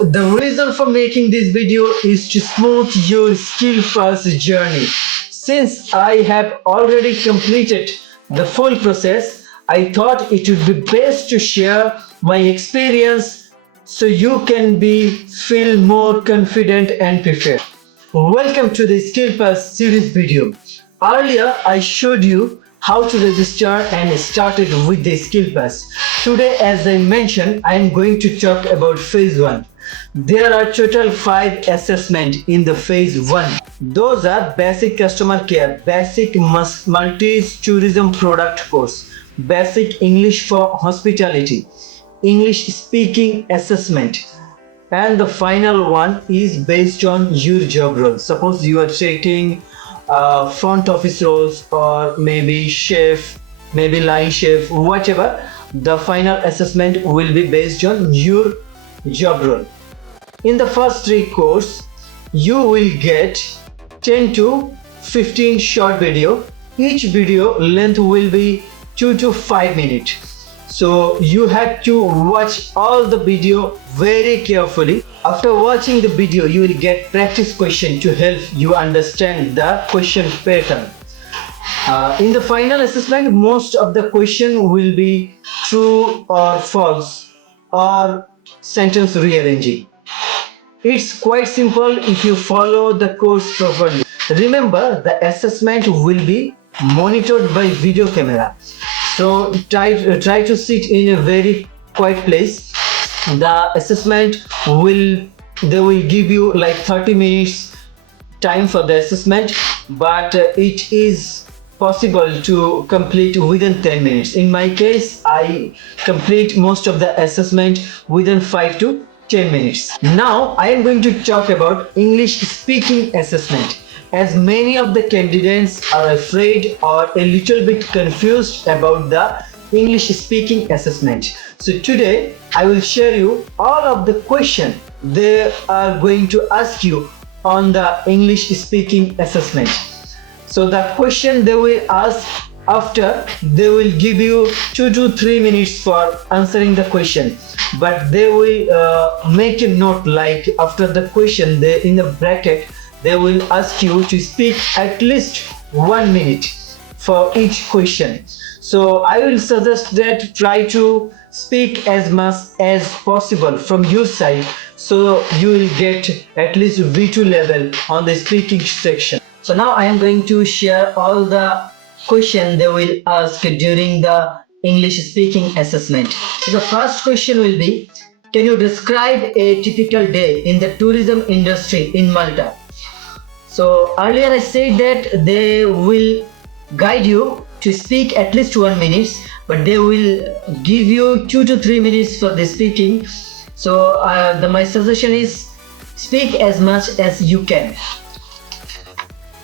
The reason for making this video is to smooth your skill pass journey. Since I have already completed the full process, I thought it would be best to share my experience so you can feel more confident and prepared. Welcome to the Skill Pass series video. Earlier I showed you how to register and started with the Skill Pass. Today, as I mentioned, I am going to talk about phase 1. There are total 5 assessments in the phase 1. Those are basic customer care, basic multi-tourism product course, basic English for hospitality, English speaking assessment, and the final one is based on your job role. Suppose you are taking front office roles or maybe chef, maybe line chef, whatever. The final assessment will be based on your job role. In the first 3 course, you will get 10 to 15 short video. Each video length will be 2 to 5 minutes. So you have to watch all the video very carefully. After watching the video, you will get practice question to help you understand the question pattern. In the final assessment, most of the question will be true or false or sentence rearranging. It's quite simple if you follow the course properly. Remember, the assessment will be monitored by video camera. So try to sit in a very quiet place. The assessment they will give you like 30 minutes time for the assessment, but it is possible to complete within 10 minutes. In my case, I complete most of the assessment within 5 to 10 minutes. Now I am going to talk about English speaking assessment, as many of the candidates are afraid or a little bit confused about the English speaking assessment. So today I will share you all of the questions they are going to ask you on the English speaking assessment. So the question they will ask, after they will give you 2 to 3 minutes for answering the question, but they will make a note like after the question, they in the bracket they will ask you to speak at least 1 minute for each question. So I will suggest that try to speak as much as possible from your side, so you will get at least V2 level on the speaking section. So now I am going to share all the questions they will ask during the English speaking assessment. So the first question will be, can you describe a typical day in the tourism industry in Malta? So earlier I said that they will guide you to speak at least 1 minute, but they will give you 2 to 3 minutes for the speaking. So my suggestion is speak as much as you can.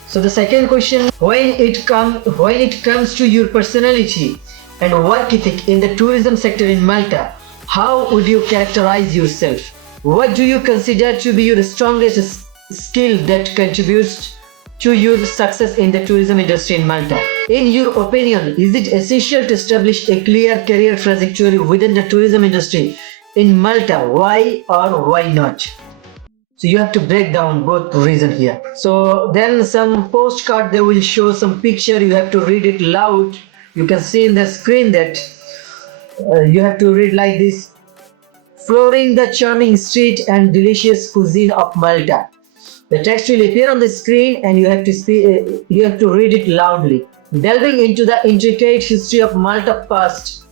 So the second question, when it comes to your personality and work ethic in the tourism sector in Malta, how would you characterize yourself? What do you consider to be your strongest skill that contributes to your success in the tourism industry in Malta? In your opinion, is it essential to establish a clear career trajectory within the tourism industry in Malta? Why or why not? So you have to break down both reasons here. So then some postcard, they will show some picture, you have to read it loud. You can see in the screen that you have to read like this: flooring the charming street and delicious cuisine of Malta. The text will appear on the screen and you have to read it loudly. Delving into the intricate history of Malta past,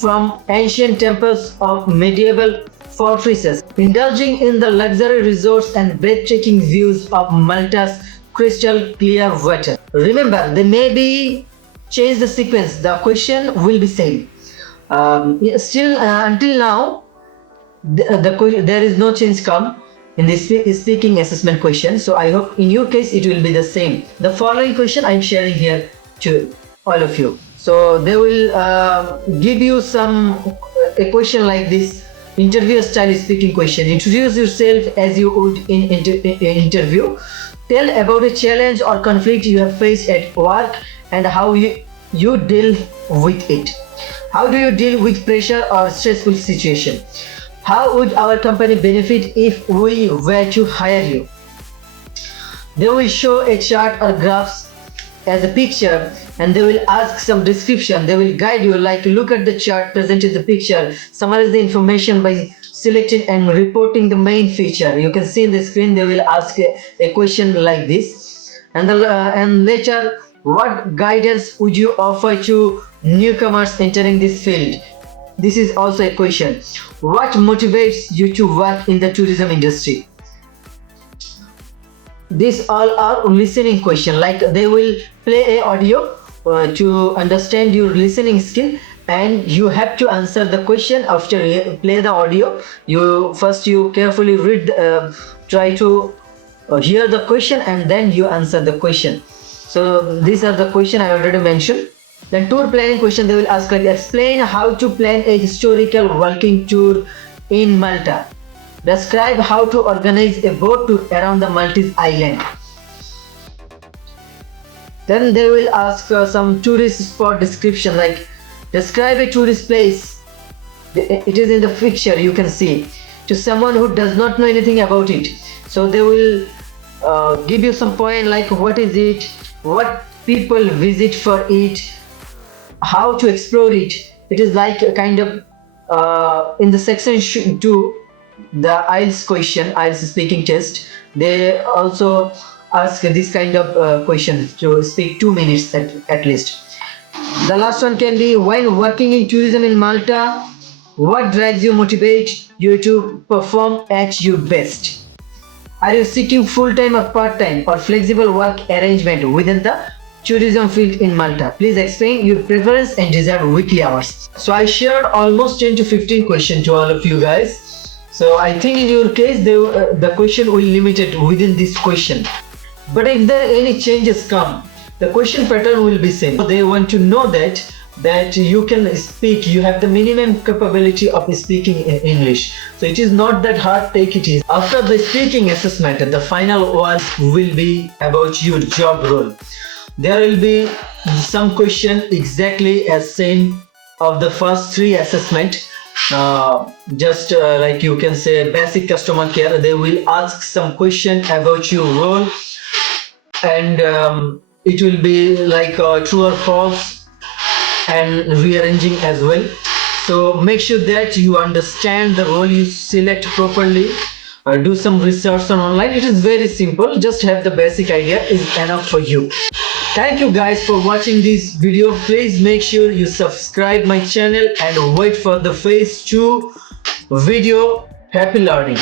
from ancient temples of medieval fortresses, indulging in the luxury resorts and breathtaking views of Malta's crystal clear water. Remember, they maybe change the sequence, the question will be same. Still until now there is no change come in this speaking assessment question. So I hope in your case it will be the same. The following question I am sharing here to all of you. So they will give you a question like this: interview style speaking question. Introduce yourself as you would in interview. Tell about a challenge or conflict you have faced at work and how you deal with it. How do you deal with pressure or stressful situation? How would our company benefit if we were to hire you? They will show a chart or graphs as a picture, and they will ask some description. They will guide you like look at the chart, present in the picture, summarize the information by selecting and reporting the main feature. You can see in the screen they will ask a question like this, and later, what guidance would you offer to newcomers entering this field? This is also a question. What motivates you to work in the tourism industry? These all are listening question, like they will play a audio to understand your listening skill, and you have to answer the question after you play the audio. You carefully read, try to hear the question, and then you answer the question. So these are the question I already mentioned. Then tour planning question, they will ask like explain how to plan a historical walking tour in Malta. Describe how to organize a boat tour around the Maltese island. Then they will ask some tourist spot description, like describe a tourist place. It is in the picture, you can see, to someone who does not know anything about it. So they will give you some point like what is it, what people visit for it, how to explore it. It is like a kind of in the section 2, the IELTS question, IELTS speaking test, they also ask this kind of question to speak 2 minutes at least. The last one can be when working in tourism in Malta, what drives you, motivate you to perform at your best? Are you seeking full-time or part-time or flexible work arrangement within the tourism field in Malta? Please explain your preference and desired weekly hours. So I shared almost 10 to 15 questions to all of you guys. So I think in your case, the question will limit it within this question. But if there any changes come, the question pattern will be same. They want to know that you can speak, you have the minimum capability of speaking in English. So it is not that hard, take it easy. After the speaking assessment, the final one will be about your job role. There will be some question exactly as same of the first 3 assessment. Just like you can say basic customer care, they will ask some question about your role, and it will be like true or false and rearranging as well. So make sure that you understand the role, you select properly, do some research on online. It is very simple, just have the basic idea is enough for you. Thank you guys for watching this video. Please make sure you subscribe my channel and wait for the phase 2 video. Happy learning.